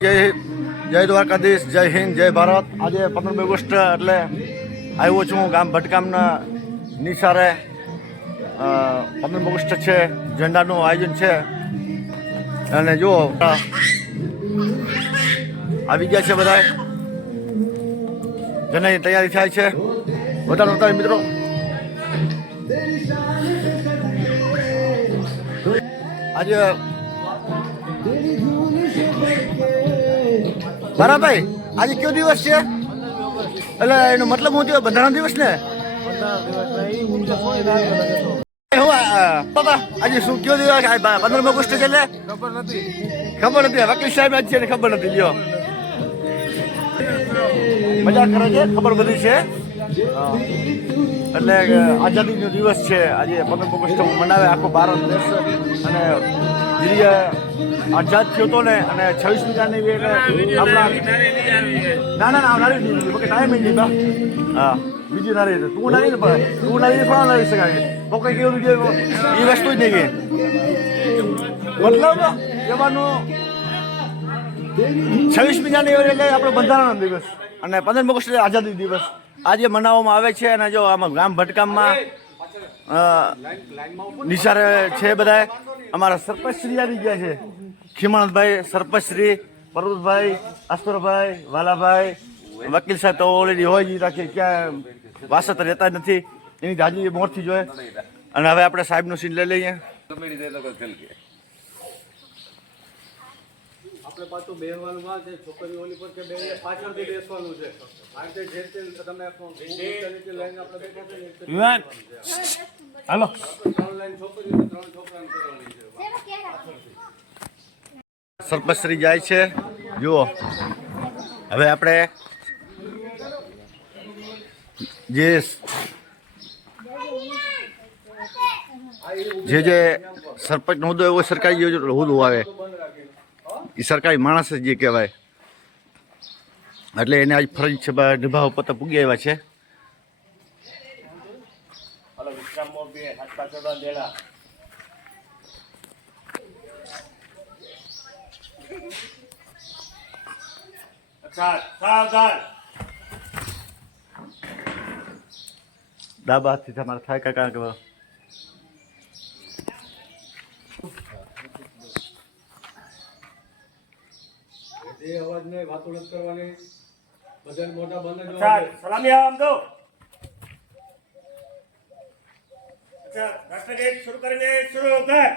જય જય દ્વારકાધીશ જય હિન્દ જય ભારત. આજે પંદરમી ઓગસ્ટ એટલે આવ્યો છું ગામ ભટકામના નિસારે અ, પંદરમી ઓગસ્ટ છે ઝંડાનું આયોજન છે. અને જુઓ આવી ગયા છે બધા જેની તૈયારી થાય છે. વધારે વધારે મિત્રો. આજે બરાભાઈ આજે કયો દિવસ છે? એટલે એનો મતલબ હું થયો? બંધારણ દિવસ ને? આજે શું કયો દિવસ? પંદરમી ઓગસ્ટ છે એટલે? ખબર નથી. વકીલ સાહેબ આજ છે ને ખબર નથી લ્યો. મજા કરે છે? ખબર બધી છે? એટલે આઝાદીનો દિવસ છે. આજે પંદર ઓગસ્ટ મનાવે આખો ભારત દેશ. અને દિલ્હી આઝાદ થયો હતો ને અને છવ્વીસ મીટરની એટલે આપણા ના ના ના નારી ઓકે ટાઈમ નહીં લીધા હા બીજી નારી. તું નારી ને પણ તું નારી પણ નારી શકાય કઈ કેવું બીજું એ વસ્તુ જ નહીં મતલબ એવાનું છવ્વીસમી જાન્યુઆરી એટલે આપણો બંધારણ દિવસ. અને પંદર ઓગસ્ટ આઝાદી દિવસ. આજે મનાવવામાં આવે છે અને જો આમાં ગામ ભટકામમાં નિશારે છે બધા અમારા સરપંચશ્રી આવી ગયા છે. ખીમણભાઈ સરપંચશ્રી પર્વતભાઈ અસ્તરભાઈ વાલાભાઈ વકીલ સાહેબ તો ઓલરેડી હોય જ રાખી ક્યાં વાસત રહેતા નથી. એની જાજી મોરથી જોઈએ અને હવે આપણે સાહેબનું સીન લઈ લઈએ. આપણે પાછું બેહવાનું માં છે છોકરીઓ ઓલી પર કે બે પાછળથી બેસવાનું છે. કારણ કે જે તે તમે ઊંચી આપણે બેઠા છે હાલો. ત્રણ લાઈન છોકરીઓ ત્રણ છોકરાને કરવાની છે સરપંચ શ્રી જાય છે. જુઓ. હવે આપણે જે જે જે સરપંચનો હોદ્દો એવો સરકારી હોદ્દો આવે. એ સરકારી માણસ જ જે કહેવાય. એટલે એને આજ ફરજ છે નિભાવ પતા પૂગી આવ્યા છે. ડાબા હાથથી તમારે થાય કાકા કે એ અવાજ નહીં વાતો નથી કરવાની બધાને મોટા બંધ જ અચ્છા હોવા જોઈએ. સલામી આમ દો અચ્છા રાષ્ટ્ર શરૂ કરીને શરૂ કર.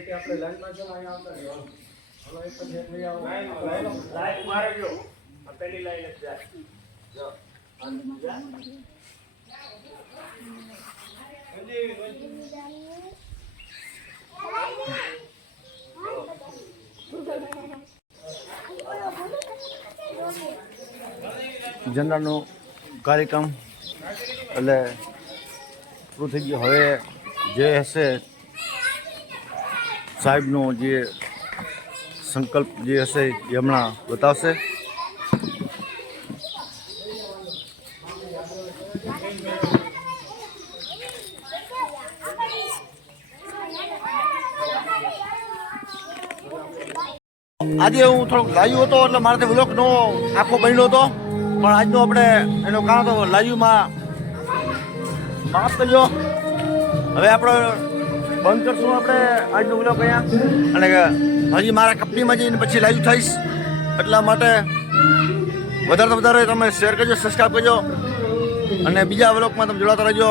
કે આપણે લાઈનમાં ને અહીંયા આવતા રહ્યો હવે એક જ એક નહીં આવો લાઈન મારે ગયો આ પહેલી લાઈન જ જાય જનરલનો કાર્યક્રમ. એટલે પૂરું થઈ હવે જે હશે સાહેબનો જે સંકલ્પ જે હશે એ હમણાં બતાવશે. આજે હું થોડોક લાઈવ હતો એટલે મારાથી વ્લોગ નો આખો બન્યો હતો. પણ આજનો આપણે એનો કારણ તો લાઈવમાં માફ કરજો. હવે આપણે બંધ કરશું આપણે આજનો વ્લોગ અહીંયા. અને હજી મારા કંપનીમાં જઈને પછી લાઈવ થઈશ. એટલા માટે વધારે વધારે તમે શેર કરજો સબસ્ક્રાઈબ કરજો. અને બીજા વ્લોગમાં તમે જોડાતા રહેજો.